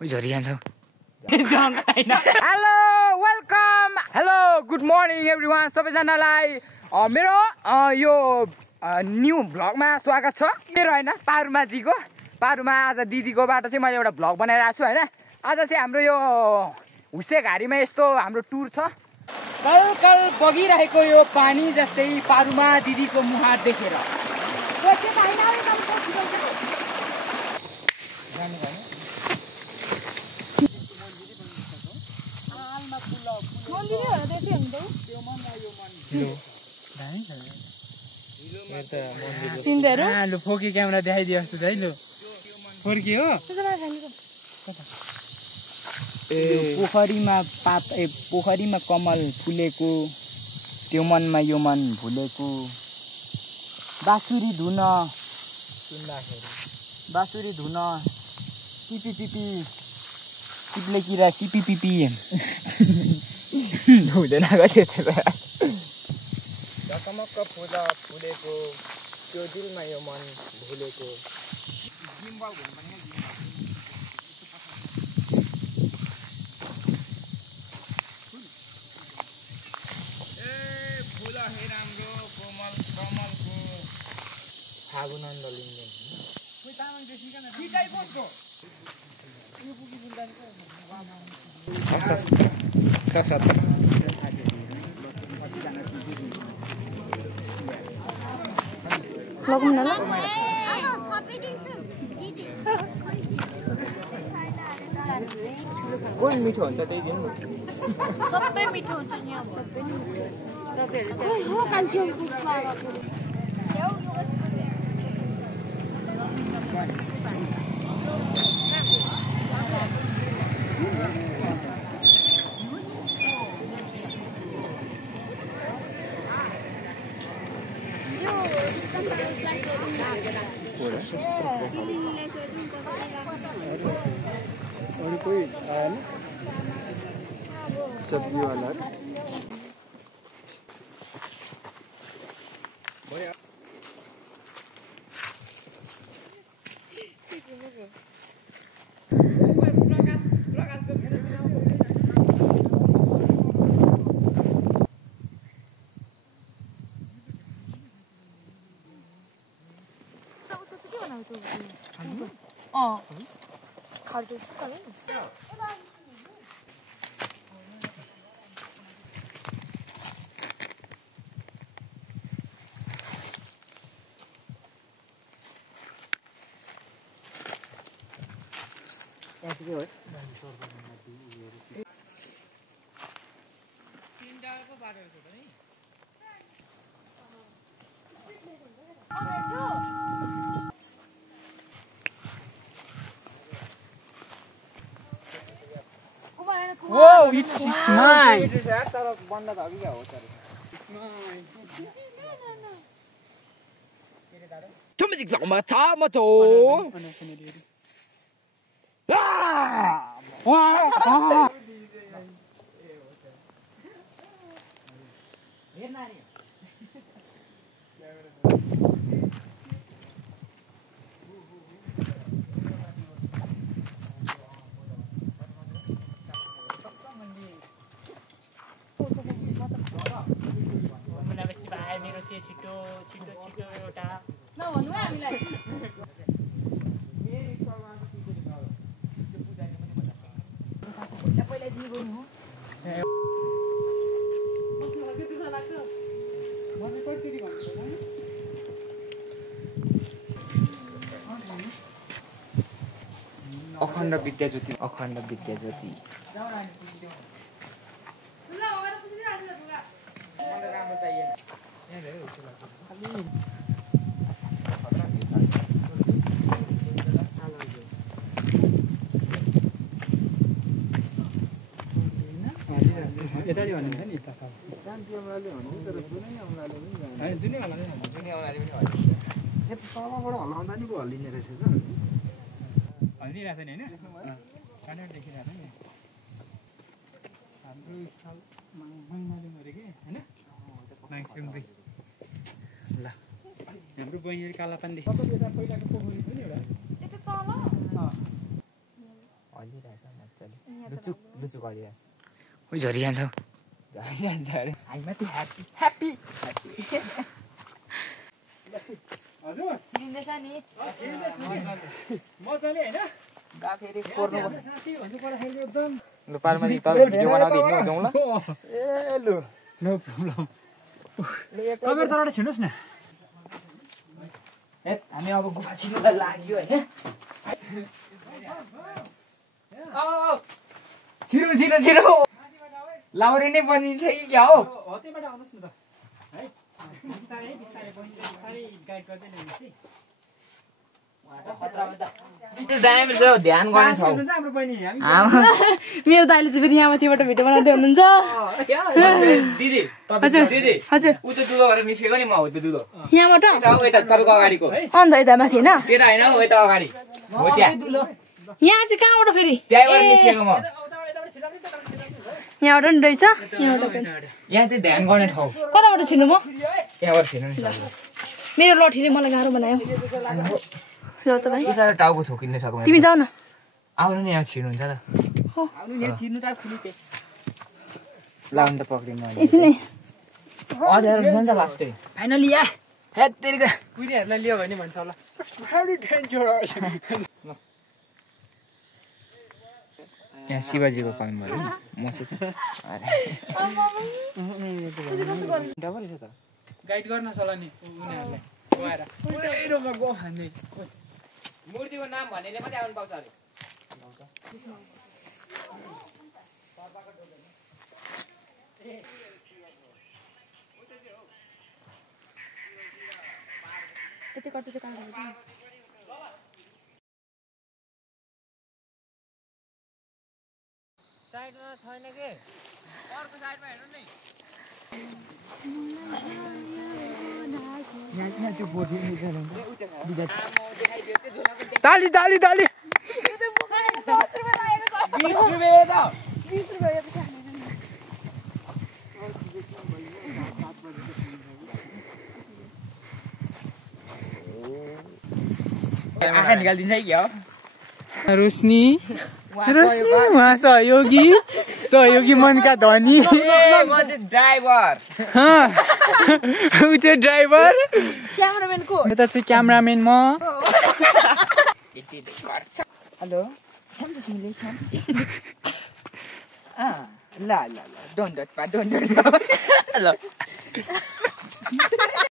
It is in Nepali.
झरी जान्छ hello welcome hello good morning everyone सबैजनालाई मेरो यो न्यू भ्लगमा स्वागत छ मेरो हैन पारुमाजीको पारुमा आज दिदीकोबाट चाहिँ मैले एउटा भ्लग बनाइरहेको छु हैन आज चाहिँ हाम्रो यो हुसेघारीमा यस्तो हाम्रो टुर छ कल बगिरहेको यो पानी जस्तै पारुमा दिदीको मुहार देखेर लु फोकी क्यामेरा देखाइदियो जस्तो है लु फोर्की हो पोखरीमा कमल फुलेको त्यो मनमा यो मन भुलेको बाँसुरी धुन पिपी पिपी चिप्ले किरा सिपी पिपी हुँदैन ढकमक्क फुलेको त्यो दिलमा यो मन भुलेको राम्रो कोमल कमलको फागुनन्द लिङ्गेन कुन मिठो हुन्छ त्यही दिन सबै मिठो हुन्छ नि अब सबै तपाईहरु चाहिँ हो क्याल्सियम जुस खाएर और कोई आया ना सब्जी वाला Whoa, it's mine. Chúng mình dọn mà cha mà tổ. छिटो छिटो छिटो एउटा नभन्नु है हामीलाई पहिला दिनु गर्नु हो अखण्ड विद्याज्योति यता भन्नुहुन्छ नि यता जुनै तलबाट हल्लाउँदा नि पो हल्लिने रहेछ त हल्लिरहेछ नि होइन कनेक्ट देखिरहेको नि हाम्रो स्थल माङमाले गरे कि होइन माङसिङदै ल हाम्रो बहिनी कालापानी पहिलाको पोखरी पनि एउटा लुचुक गरिया उही झरी जान्छ जान्छ अरे हामी माथि ह्याप्पी हजुर छिरिँदैछ नि मजाले हैन गाफेरि कोर्नु साथी भन्नु पर्दाखेरि एकदम ल पारमाथि तल भिडियो बनाउँदै हिँड्नु जाउँ ल ए लु नो प्रब्लम तपाईहरु तलबाट छिर्नुस् न हामी अब गुफा छिर्नु त लाग्यो हैन छिरो छिरो छिरो लाउरे नै बनिन्छ कि क्या हो हतेबाट आउनुस् न त है बिस्तारै बिस्तारै बिस्तारै गाइड गर्दै ल्याउनुस् है ध्यान गर्ने ठाउँ हुनुहुन्छ हाम्रो बहिनी हामी मेरो दाइले चाहिँ फेरि यहाँ माथिबाट भिडियो बनाउँदै हुनुहुन्छ दिदी हजुर दिदी हजुर उ त दुधो गरेर निस्केको नि म हो त्यो दुधो यहाँबाट यता तपाईँको अगाडिको अन्त यता माथि होइन त्यता होइन हो यता अगाडि हो त्यहाँ यहाँ चाहिँ कहाँबाट फेरि त्यहाँबाट निस्केको म यहाँबाट नि रहेछ यहाँबाट पनि यहाँ चाहिँ ध्यान गर्ने ठाउँ कताबाट छिर्नु म यहाँबाट छिर्नु नि मेरो लठीले मलाई गाह्रो बनायो ल त भाइ साह्रो टाउको थोकिन्न सक्नु तिमी जाऊ न आउनु नि यहाँ छिर्नुहुन्छ त आउनु यहाँ छिर्नु त खुलिते लाउनु त पक्रिनु यसो नि अँध्यारो हुन्छ नि त लास्टै फाइनली या हेत तेरिका कुहिनेहरूलाई लियो भने भन्छ होला भेरी डेन्जरस यहाँ शिवजीको कमी भयो म चाहिँ डबल छ त गाइड गर्न होला नि उनीहरूलाई गएर पुरैरोमा गो हान्ने मूर्तिको नाम भन्नेले मात्रै आउनु पाउँछ अरे त्यति कट्टु चाहिँ कहाँ साइडमा छैन के अर्को साइडमा हेर्नु नि यहाँ त्यो बोर्ड ताली ताली ताली 20 रुपैयाँ त 20 रुपैयाँ आँखा निकालिदिन्छ है क्या रोशनी उहाँ सहयोगी मनका धनी म चाहिँ ड्राइभर ऊ चाहिँ ड्राइभर क्यामेराम्यान को यता चाहिँ क्यामेराम्यान म हेलो ल ल ल डोन्ट ल